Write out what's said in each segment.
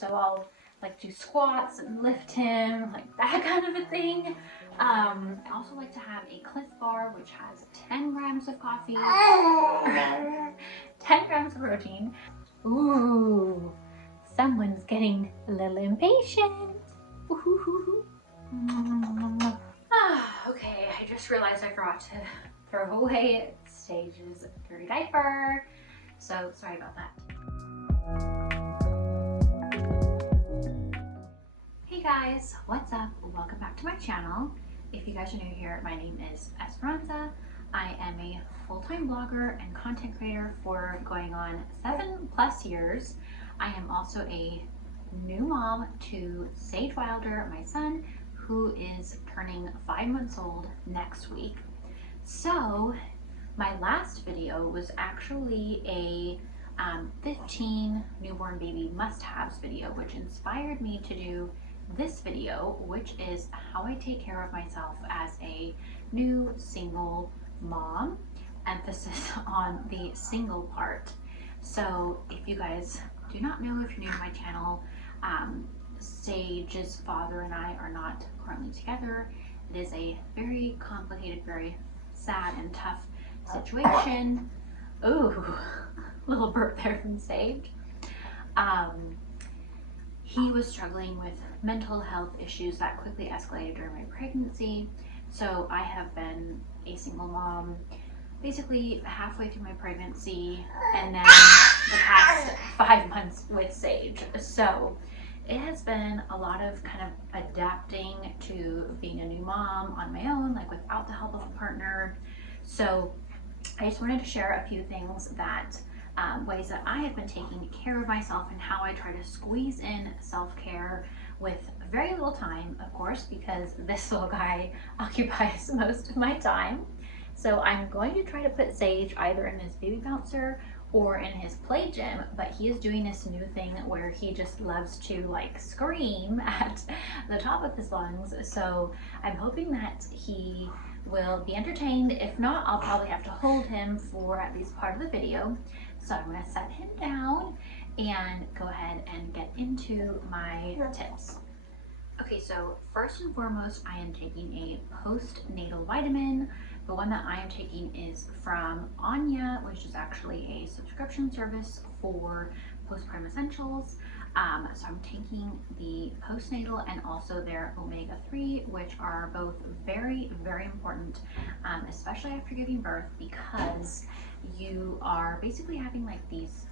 So I'll like do squats and lift him, like that kind of a thing. I also like to have a Cliff Bar, which has 10 grams of coffee, 10 grams of protein. Ooh, someone's getting a little impatient. Okay, I just realized I forgot to throw away Sage's dirty diaper. So sorry about that. Hey guys, what's up? Welcome back to my channel. If you guys are new here, my name is Esperanza. I am a full-time blogger and content creator for going on 7+ years. I am also a new mom to Sage Wilder, my son, who is turning 5 months old next week. So my last video was actually a 15 newborn baby must-haves video, which inspired me to do this video, which is how I take care of myself as a new single mom, emphasis on the single part. So if you guys do not know, if you're new to my channel, Sage's father and I are not currently together. It is a very complicated, very sad and tough situation. Ooh, little burp there from Sage. He was struggling with mental health issues that quickly escalated during my pregnancy. So I have been a single mom basically halfway through my pregnancy and then the past 5 months with Sage. So it has been a lot of kind of adapting to being a new mom on my own, like without the help of a partner. So I just wanted to share a few things that ways that I have been taking care of myself and how I try to squeeze in self-care with very little time, of course, because this little guy occupies most of my time. So I'm going to try to put Sage either in his baby bouncer or in his play gym, but he is doing this new thing where he just loves to like scream at the top of his lungs. So I'm hoping that he will be entertained. If not, I'll probably have to hold him for at least part of the video. So I'm going to set him down and go ahead and get into my tips. Okay, so first and foremost, I am taking a postnatal vitamin. The one that I am taking is from Anya, which is actually a subscription service for postpartum essentials. So I'm taking the postnatal and also their omega-3, which are both very, very important, especially after giving birth, because you are basically having like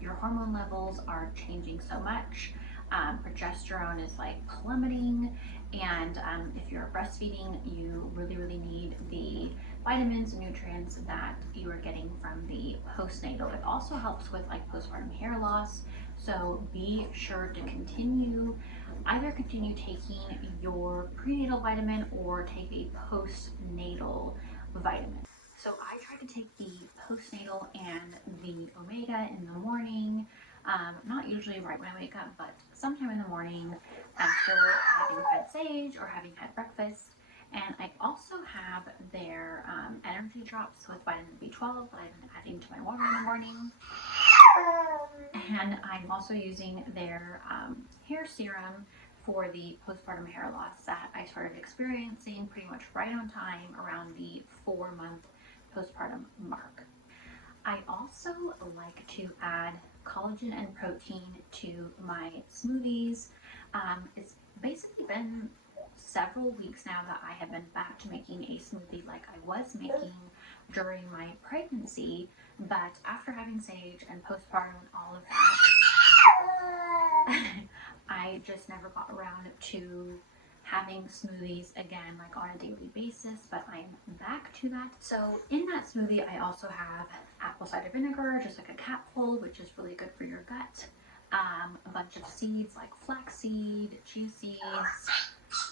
your hormone levels are changing so much. Progesterone is like plummeting, and if you're breastfeeding, you really, really need the vitamins and nutrients that you are getting from the postnatal. It also helps with like postpartum hair loss. So be sure to either continue taking your prenatal vitamin or take a postnatal vitamin. So I try to take the postnatal and the omega in the morning, not usually right when I wake up, but sometime in the morning after having fed Sage or having had breakfast. And I also have their energy drops with vitamin B12 that I've been adding to my water in the morning. And I'm also using their hair serum for the postpartum hair loss that I started experiencing pretty much right on time around the 4-month postpartum mark. I also like to add collagen and protein to my smoothies. It's basically been several weeks now that I have been back to making a smoothie like I was making during my pregnancy, but after having Sage and postpartum and all of that, I just never got around to having smoothies again, like on a daily basis, but I'm back to that. So in that smoothie, I also have apple cider vinegar, just like a capful, which is really good for your gut. A bunch of seeds like flaxseed, chia seeds,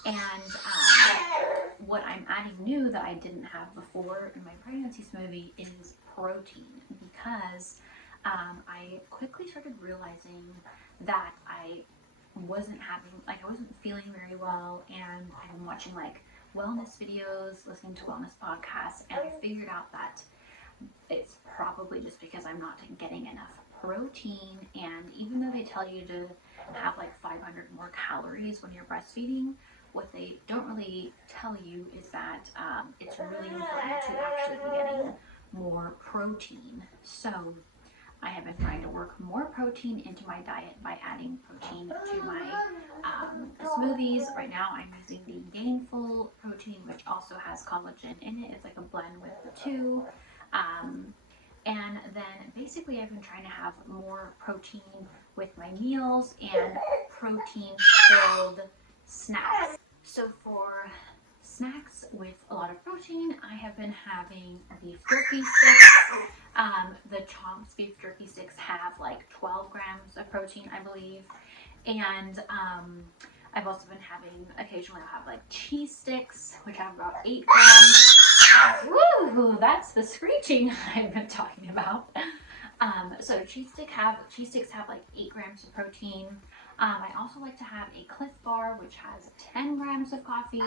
and what I'm adding new that I didn't have before in my pregnancy smoothie is protein, because I quickly started realizing that I wasn't feeling very well, and I've been watching like wellness videos, listening to wellness podcasts, and I figured out that it's probably just because I'm not getting enough protein. And even though they tell you to have like 500 calories when you're breastfeeding. What they don't really tell you is that it's really important to actually be getting more protein. So I have been trying to work more protein into my diet by adding protein to my smoothies. Right now I'm using the Gainful protein, which also has collagen in it. It's like a blend with the two. And then basically I've been trying to have more protein with my meals and protein filled snacks. So for snacks with a lot of protein, I have been having beef jerky sticks. The Chomps beef jerky sticks have like 12 grams of protein, I believe. And I've also been having, occasionally I'll have like cheese sticks, which have about 8 grams. Woo, that's the screeching I've been talking about. So cheese sticks have like 8 grams of protein. I also like to have a Cliff Bar, which has 10 grams of coffee,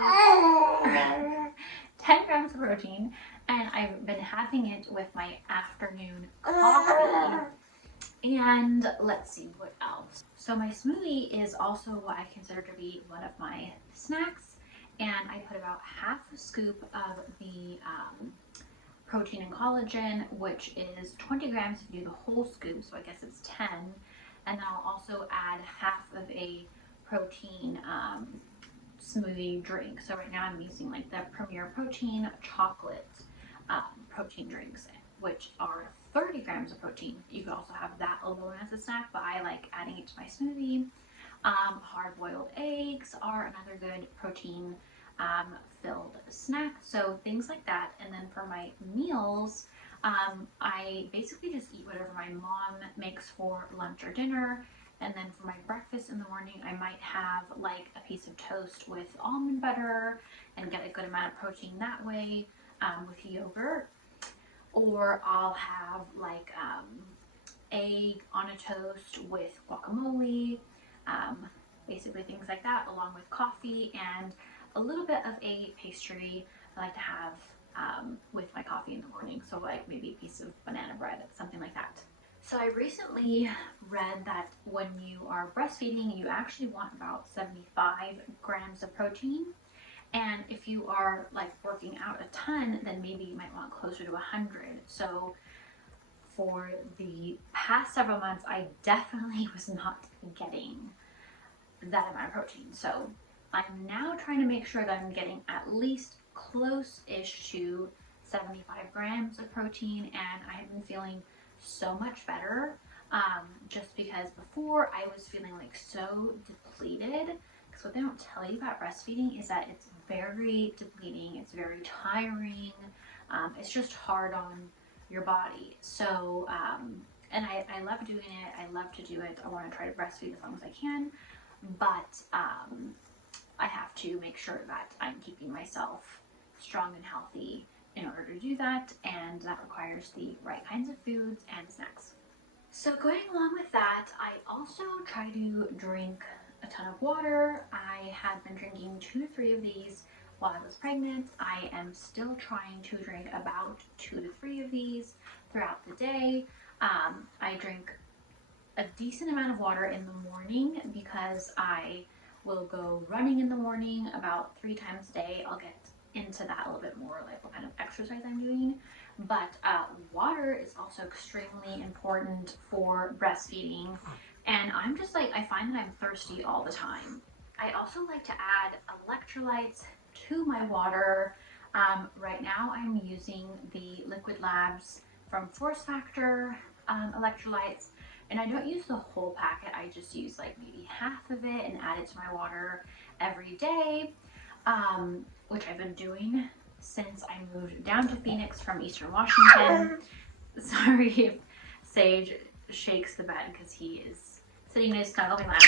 10 grams of protein, and I've been having it with my afternoon coffee. And let's see what else. So my smoothie is also what I consider to be one of my snacks, and I put about half a scoop of the protein and collagen, which is 20 grams if you do the whole scoop, so I guess it's 10. And then I'll also add half of a protein smoothie drink. So right now I'm using like the Premier Protein chocolate protein drinks, which are 30 grams of protein. You could also have that alone as a snack, but I like adding it to my smoothie. Hard-boiled eggs are another good protein filled snack, so things like that. And then for my meals, I basically just eat whatever my mom makes for lunch or dinner. And then for my breakfast in the morning, I might have like a piece of toast with almond butter and get a good amount of protein that way with yogurt. Or I'll have like egg on a toast with guacamole, basically things like that, along with coffee and a little bit of a pastry I like to have with my coffee in the morning. So like maybe a piece of banana bread, something like that. So I recently read that when you are breastfeeding, you actually want about 75 grams of protein. And if you are like working out a ton, then maybe you might want closer to 100. So for the past several months, I definitely was not getting that amount of protein. So I'm now trying to make sure that I'm getting at least close-ish to 75 grams of protein, and I have been feeling so much better just because before I was feeling like so depleted. Because what they don't tell you about breastfeeding is that it's very depleting, it's very tiring, it's just hard on your body. So and I love doing it, I love to do it, I want to try to breastfeed as long as I can, but I have to make sure that I'm keeping myself strong and healthy in order to do that, and that requires the right kinds of foods and snacks. So going along with that, I also try to drink a ton of water. I had been drinking 2 to 3 of these while I was pregnant. I am still trying to drink about 2 to 3 of these throughout the day. I drink a decent amount of water in the morning because I will go running in the morning about 3 times a day. I'll get into that a little bit more, like what kind of exercise I'm doing. But water is also extremely important for breastfeeding. And I'm just like, I find that I'm thirsty all the time. I also like to add electrolytes to my water. Right now I'm using the Liquid Labs from Force Factor electrolytes. And I don't use the whole packet, I just use like maybe half of it and add it to my water every day, which I've been doing since I moved down to Phoenix from Eastern Washington. Sorry if Sage shakes the bed because he is sitting in his snuggling lounge,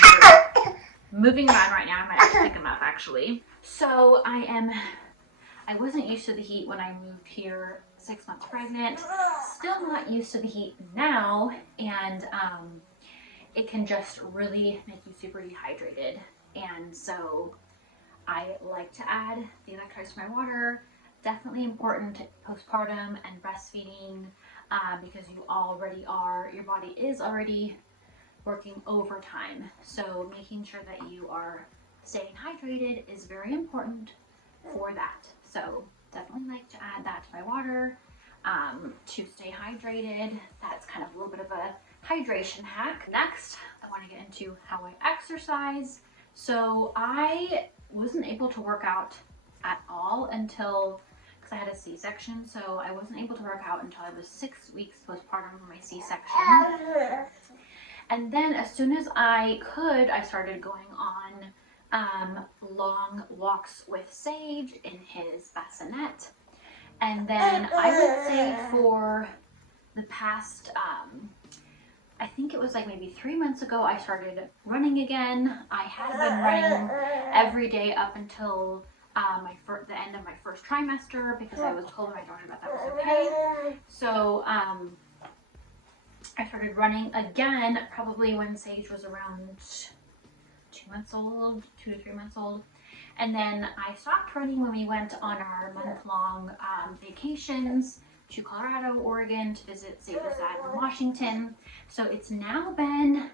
moving around right now. I might have to pick him up actually. So I wasn't used to the heat when I moved here 6 months pregnant, still not used to the heat now, and it can just really make you super dehydrated. And so I like to add the electrolytes to my water. Definitely important postpartum and breastfeeding because your body is already working overtime. So making sure that you are staying hydrated is very important for that. So definitely like to add that to my water to stay hydrated. That's kind of a little bit of a hydration hack. Next, I want to get into how I exercise. So I wasn't able to work out at all until, because I had a C-section, so I wasn't able to work out until I was 6 weeks postpartum from my C-section. And then as soon as I could, I started going on long walks with Sage in his bassinet. And then I would say for the past, I think it was like maybe 3 months ago, I started running again. I had been running every day up until the end of my first trimester, because I was told by my doctor that was okay. So I started running again probably when Sage was around 2 months old, 2 to 3 months old. And then I stopped running when we went on our month-long vacations to Colorado, Oregon to visit Sage's dad in Washington. So it's now been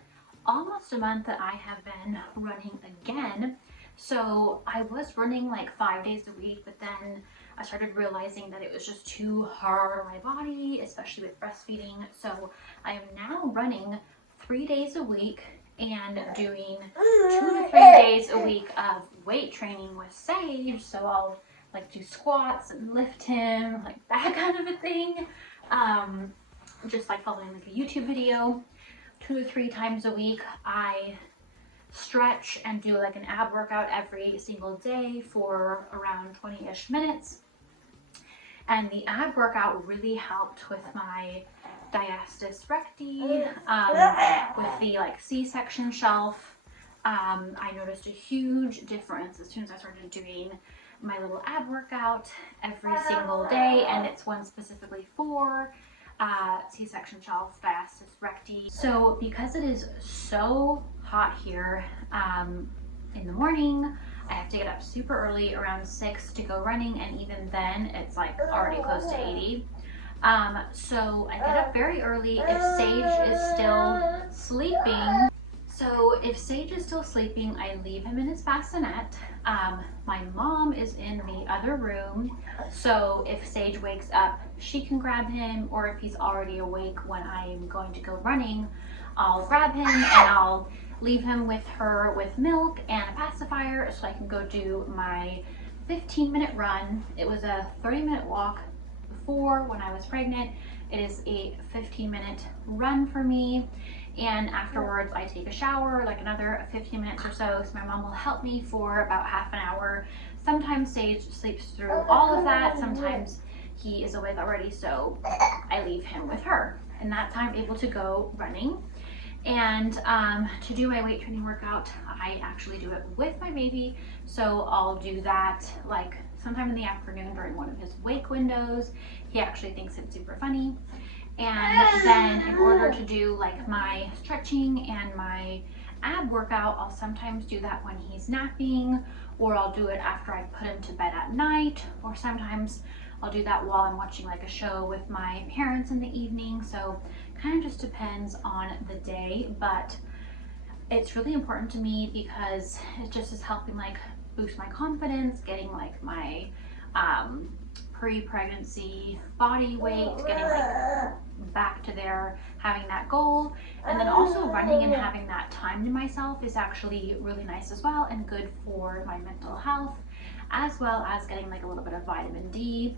almost a month that I have been running again. So I was running like 5 days a week, but then I started realizing that it was just too hard on my body, especially with breastfeeding. So I am now running 3 days a week and doing 2 to 3 days a week of weight training with Sage. So I'll like do squats and lift him, like that kind of a thing. Just like following like a YouTube video. 2 to 3 times a week, I stretch and do like an ab workout every single day for around 20-ish minutes. And the ab workout really helped with my diastasis recti, with the like C-section shelf. I noticed a huge difference as soon as I started doing my little ab workout every single day, and it's one specifically for C-section shelf, diastasis recti. So because it is so hot here in the morning, I have to get up super early, around 6, to go running, and even then it's like already close to 80. So I get up very early. If Sage is still sleeping, I leave him in his bassinet. My mom is in the other room, so if Sage wakes up, she can grab him, or if he's already awake when I'm going to go running, I'll grab him and I'll leave him with her with milk and a pacifier so I can go do my 15-minute run. It was a 30-minute walk before when I was pregnant. It is a 15-minute run for me. And afterwards I take a shower, like another 15 minutes or so. So my mom will help me for about half an hour. Sometimes Sage sleeps through all of that. Sometimes he is awake already, so I leave him with her. And that time I'm able to go running. And to do my weight training workout, I actually do it with my baby. So I'll do that like sometime in the afternoon during one of his wake windows. He actually thinks it's super funny. And then in order to do like my stretching and my ab workout, I'll sometimes do that when he's napping, or I'll do it after I put him to bed at night, or sometimes I'll do that while I'm watching like a show with my parents in the evening. So kind of just depends on the day, but it's really important to me because it just is helping like boost my confidence, getting like my pre-pregnancy body weight, getting like back to there, having that goal. And then also running and having that time to myself is actually really nice as well, and good for my mental health, as well as getting like a little bit of vitamin D.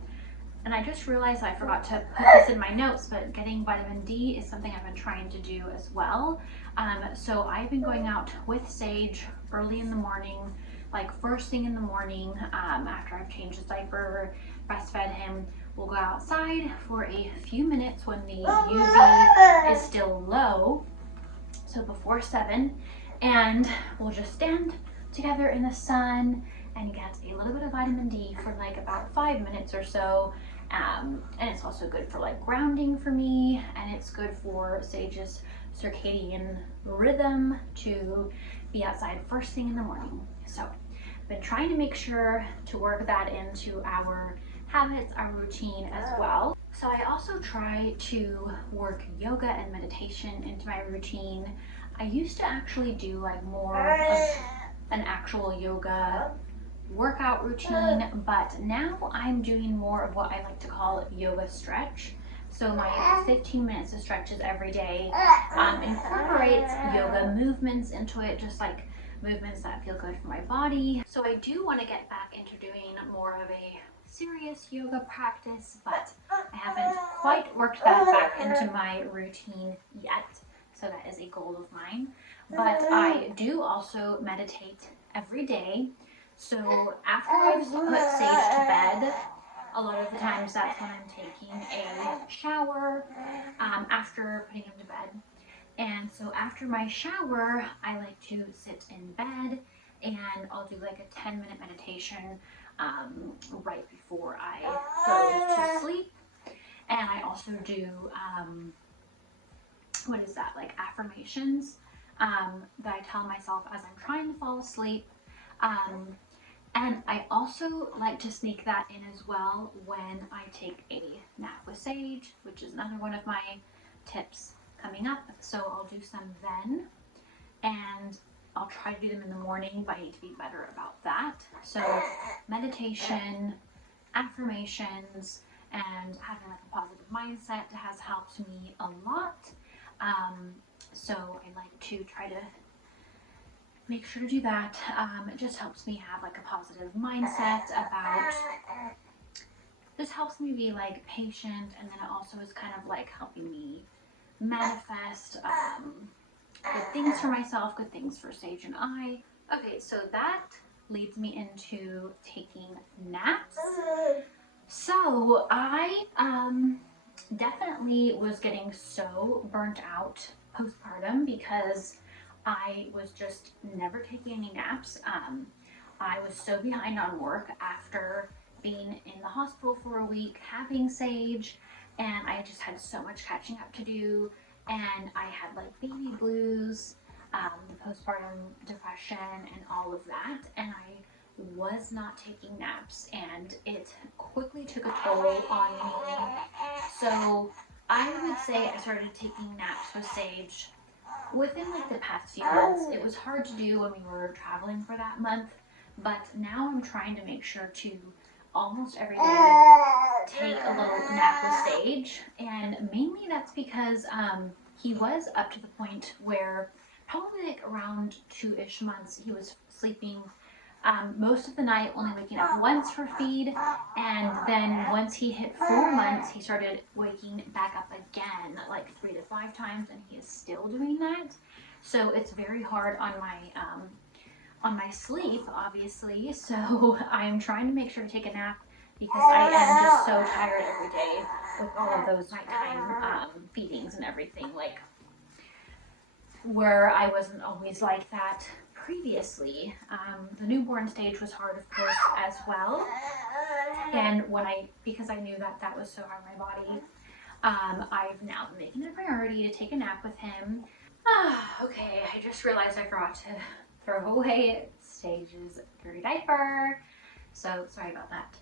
And I just realized I forgot to put this in my notes, but getting vitamin D is something I've been trying to do as well. So I've been going out with Sage early in the morning, like first thing in the morning, after I've changed his diaper, breastfed him. We'll go outside for a few minutes when the UV is still low, so before 7, and we'll just stand together in the sun and get a little bit of vitamin D for like about 5 minutes or so. And it's also good for like grounding for me, and it's good for Sage's circadian rhythm to be outside first thing in the morning. So I've been trying to make sure to work that into our habits, our routine as well. So I also try to work yoga and meditation into my routine. I used to actually do like more of an actual yoga workout routine, but now I'm doing more of what I like to call yoga stretch. So my 15 minutes of stretches every day incorporates yoga movements into it, just like movements that feel good for my body. So I do want to get back into doing more of a serious yoga practice, but I haven't quite worked that back into my routine yet. So that is a goal of mine. But I do also meditate every day. So after I've put Sage to bed, a lot of the times that's when I'm taking a shower after putting him to bed. And so after my shower, I like to sit in bed and I'll do like a 10-minute meditation right before I go to sleep. And I also do, what is that, like affirmations that I tell myself as I'm trying to fall asleep. And I also like to sneak that in as well when I take a nap with Sage, which is another one of my tips coming up. So I'll do some then, and I'll try to do them in the morning, but I need to be better about that. So meditation, affirmations, and having like a positive mindset has helped me a lot. So I like to try to make sure to do that. It just helps me have like a positive mindset about, just helps me be like patient, and then it also is kind of like helping me manifest good things for myself, good things for Sage and I. Okay, so that leads me into taking naps. So I definitely was getting so burnt out postpartum because I was just never taking any naps. I was so behind on work after being in the hospital for a week, having Sage, and I just had so much catching up to do. And I had like baby blues, the postpartum depression, and all of that. And I was not taking naps, and it quickly took a toll on me. So I would say I started taking naps with Sage within like the past few months. It was hard to do when we were traveling for that month, but now I'm trying to make sure to almost every day take a little nap with Sage, and mainly that's because he was up to the point where probably like around 2-ish months he was sleeping most of the night, only waking up once for feed, and then once he hit 4 months he started waking back up again like 3 to 5 times, and he is still doing that. So it's very hard on my sleep, obviously. So I'm trying to make sure to take a nap because I am just so tired every day with all of those nighttime feedings and everything, like where I wasn't always like that previously. The newborn stage was hard, of course, as well. And because I knew that that was so hard on my body, I've now been making it a priority to take a nap with him. Okay, I just realized I forgot to throw away Sage's dirty diaper. So sorry about that.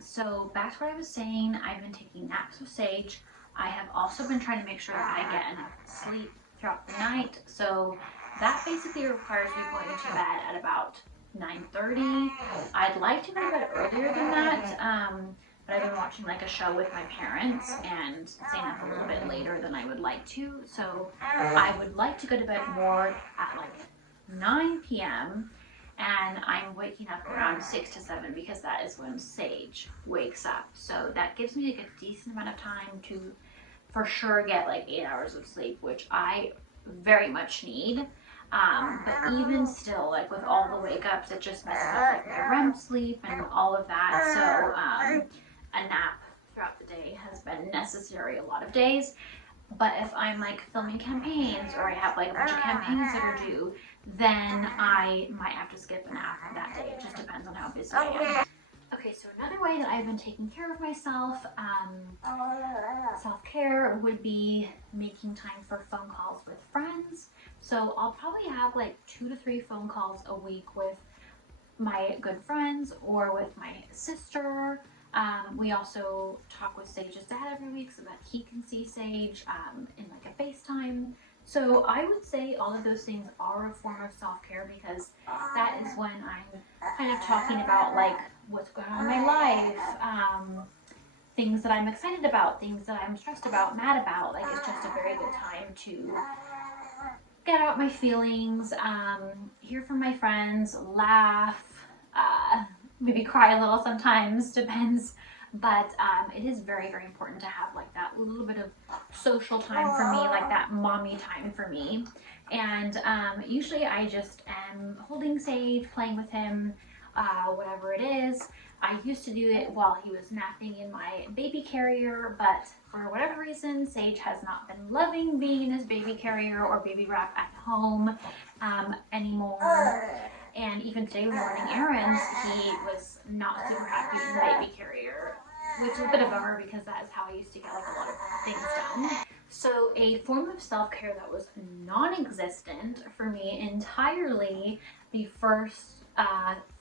So back to what I was saying, I've been taking naps with Sage. I have also been trying to make sure that I get enough sleep throughout the night. So that basically requires me going to bed at about 9:30. I'd like to go to bed earlier than that, but I've been watching like a show with my parents and staying up a little bit later than I would like to. So I would like to go to bed more at like 9 p.m. and I'm waking up around 6 to 7 because that is when Sage wakes up. So that gives me like a decent amount of time to for sure get like 8 hours of sleep, which I very much need. But even still, like with all the wake ups, it just messes up like my REM sleep and all of that. So a nap throughout the day has been necessary a lot of days. But if I'm like filming campaigns or I have like a bunch of campaigns that are due, then I might have to skip a nap that day. It just depends on how busy I am. Okay, so another way that I've been taking care of myself, self-care, would be making time for phone calls with friends. So I'll probably have like 2 to 3 phone calls a week with my good friends or with my sister. We also talk with Sage's dad every week so that he can see Sage in like a FaceTime. So I would say all of those things are a form of self-care, because that is when I'm kind of talking about like what's going on in my life, things that I'm excited about, things that I'm stressed about, mad about. Like, it's just a very good time to get out my feelings, hear from my friends, laugh, maybe cry a little sometimes, depends. But it is very, very important to have like that little bit of social time for me, like that mommy time for me. And usually I just am holding Sage, playing with him, whatever it is. I used to do it while he was napping in my baby carrier, but for whatever reason, Sage has not been loving being in his baby carrier or baby wrap at home anymore. And even today when we were running errands, he was not super happy in the baby carrier, which is a bit of a bummer because that is how I used to get like a lot of things done. So a form of self-care that was non-existent for me entirely the first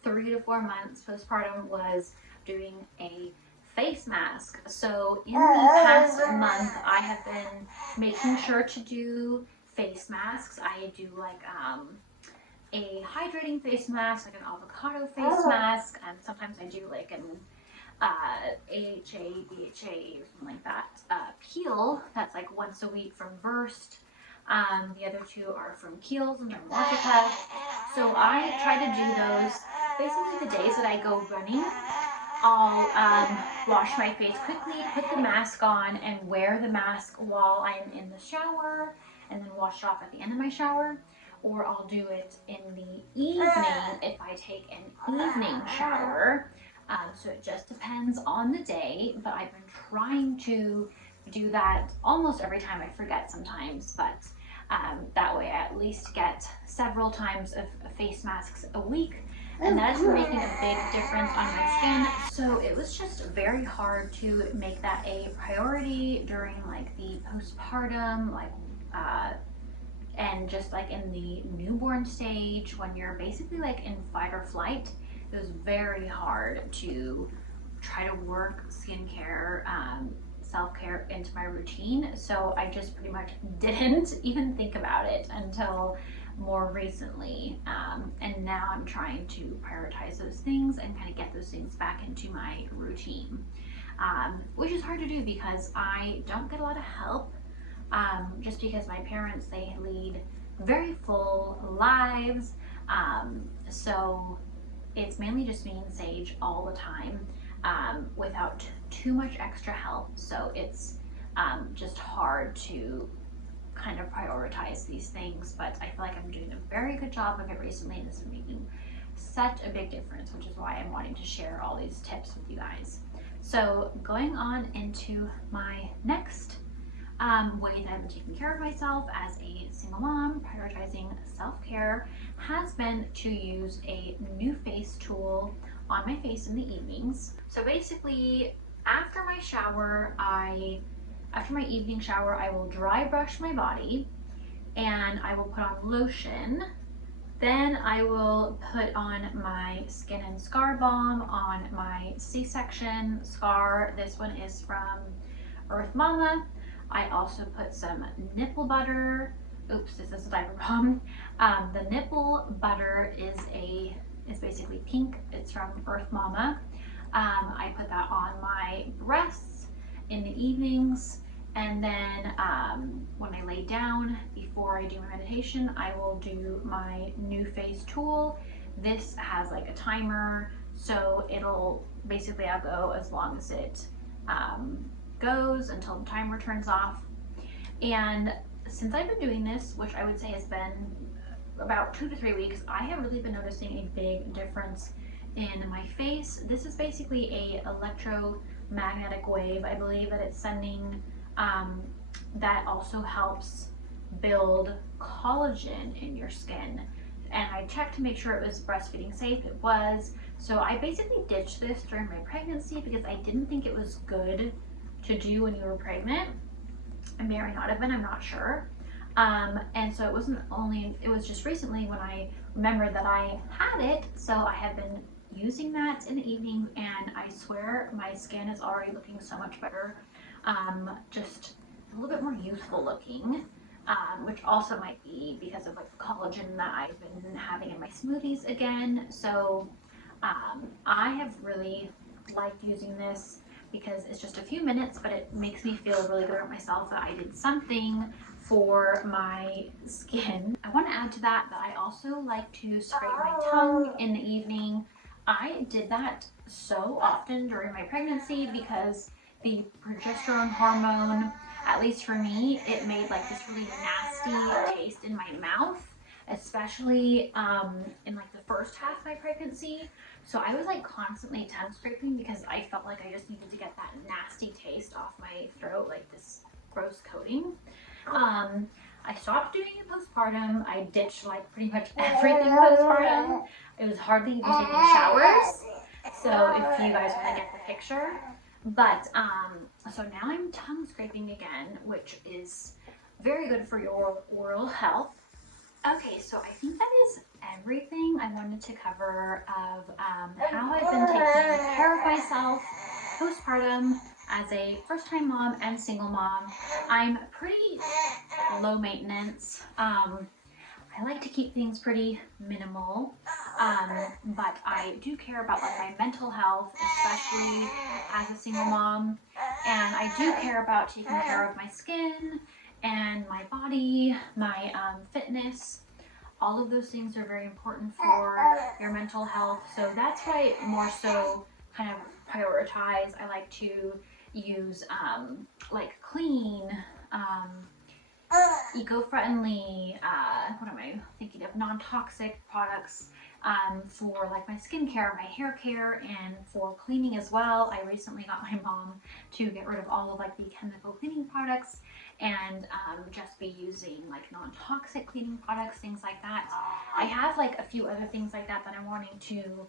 3 to 4 months postpartum was doing a face mask. So in the past month, I have been making sure to do face masks. I do like a hydrating face mask, like an avocado face mask, and sometimes I do like an AHA, BHA, or something like that peel that's like once a week from Versed. The other two are from Kiehl's and Dermalogica. So I try to do those basically the days that I go running. I'll wash my face quickly, put the mask on, and wear the mask while I'm in the shower, and then wash it off at the end of my shower. Or I'll do it in the evening if I take an evening shower. So it just depends on the day, but I've been trying to do that almost every time. I forget sometimes, but that way I at least get several times of face masks a week, and that has been making a big difference on my skin. So it was just very hard to make that a priority during like the postpartum, like and just like in the newborn stage when you're basically like in fight or flight. It was very hard to try to work skincare, self-care into my routine. So I just pretty much didn't even think about it until more recently. And now I'm trying to prioritize those things and kind of get those things back into my routine, which is hard to do because I don't get a lot of help. Just because my parents, they lead very full lives. So it's mainly just me and Sage all the time, without too much extra help. So it's just hard to kind of prioritize these things, but I feel like I'm doing a very good job of it recently, and it's making such a big difference, which is why I'm wanting to share all these tips with you guys. So going on into my next way that I've been taking care of myself as a single mom, prioritizing self-care, has been to use a new face tool on my face in the evenings. So basically, after my shower, after my evening shower, I will dry brush my body and I will put on lotion. Then I will put on my Skin and Scar Balm on my C-section scar. This one is from Earth Mama. I also put some nipple butter. Oops, this is a diaper balm. The nipple butter is basically pink. It's from Earth Mama. I put that on my breasts in the evenings, and then when I lay down before I do my meditation, I will do my new face tool. This has like a timer, so it'll basically, I'll go as long as it goes until the timer turns off. And since I've been doing this, which I would say has been about 2 to 3 weeks, I have really been noticing a big difference in my face. This is basically a electromagnetic wave. I believe that it's sending that also helps build collagen in your skin. And I checked to make sure it was breastfeeding safe. It was. So I basically ditched this during my pregnancy because I didn't think it was good to do when you were pregnant. I may or may not have been, I'm not sure. And so it was just recently when I remembered that I had it. So I have been using that in the evening, and I swear my skin is already looking so much better. Just a little bit more youthful looking. which also might be because of like the collagen that I've been having in my smoothies again. So I have really liked using this because it's just a few minutes, but it makes me feel really good about myself that I did something for my skin. I want to add to that I also like to scrape my tongue in the evening. I did that so often during my pregnancy because the progesterone hormone, at least for me, it made like this really nasty taste in my mouth, especially in like the first half of my pregnancy. So I was like constantly tongue scraping because I felt like I just needed to get that nasty taste off my throat, like this gross coating. I stopped doing it postpartum. I ditched like pretty much everything postpartum. It was hardly even taking showers. So if you guys want to get the picture. But so now I'm tongue scraping again, which is very good for your oral health. Okay, so I think that is everything I wanted to cover of how I've been taking care of myself postpartum as a first-time mom and single mom. I'm pretty low maintenance. I like to keep things pretty minimal, but I do care about like my mental health, especially as a single mom, and I do care about taking care of my skin and my body, my fitness. All of those things are very important for your mental health, so that's why I more so kind of prioritize. I like to use like clean, eco-friendly, what am I thinking of, non-toxic products for like my skincare, my hair care, and for cleaning as well. I recently got my mom to get rid of all of like the chemical cleaning products and just be using like non-toxic cleaning products, things like that. I have like a few other things like that I'm wanting to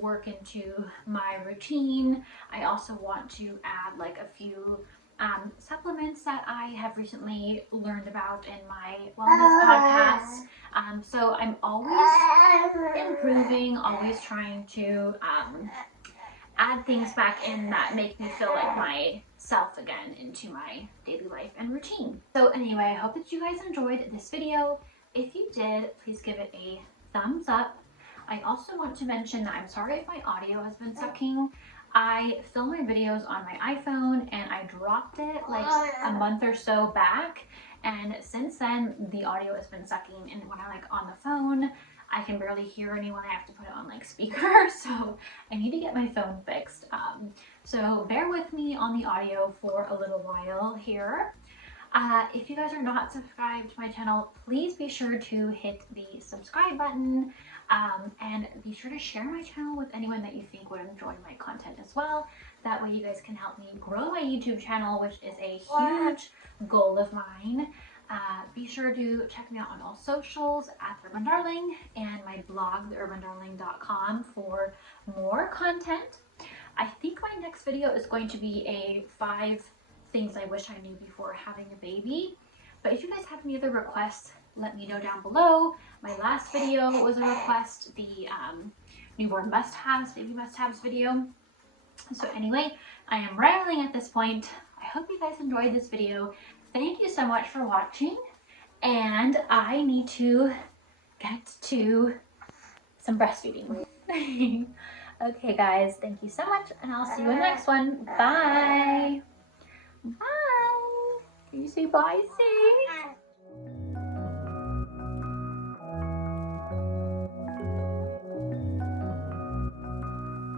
work into my routine. I also want to add like a few supplements that I have recently learned about in my wellness podcast. So I'm always improving, always trying to add things back in that make me feel like myself again into my daily life and routine. So anyway, I hope that you guys enjoyed this video. If you did, please give it a thumbs up. I also want to mention that I'm sorry if my audio has been sucking. I film my videos on my iPhone and I dropped it like a month or so back, and since then the audio has been sucking, and when I like on the phone I can barely hear anyone. I have to put it on like speaker, so I need to get my phone fixed. So bear with me on the audio for a little while here. If you guys are not subscribed to my channel, please be sure to hit the subscribe button, and be sure to share my channel with anyone that you think would enjoy my content as well. That way you guys can help me grow my YouTube channel, which is a huge goal of mine. Be sure to check me out on all socials at Urban Darling and my blog, theurbandarling.com, for more content. I think my next video is going to be a 5 things I wish I knew before having a baby. But if you guys have any other requests, let me know down below. My last video was a request, the newborn must-haves, baby must-haves video. So anyway, I am rambling at this point. I hope you guys enjoyed this video. Thank you so much for watching, and I need to get to some breastfeeding. Okay guys, thank you so much, and I'll see you in the next one. Bye! Bye! Can you say bye, Sage?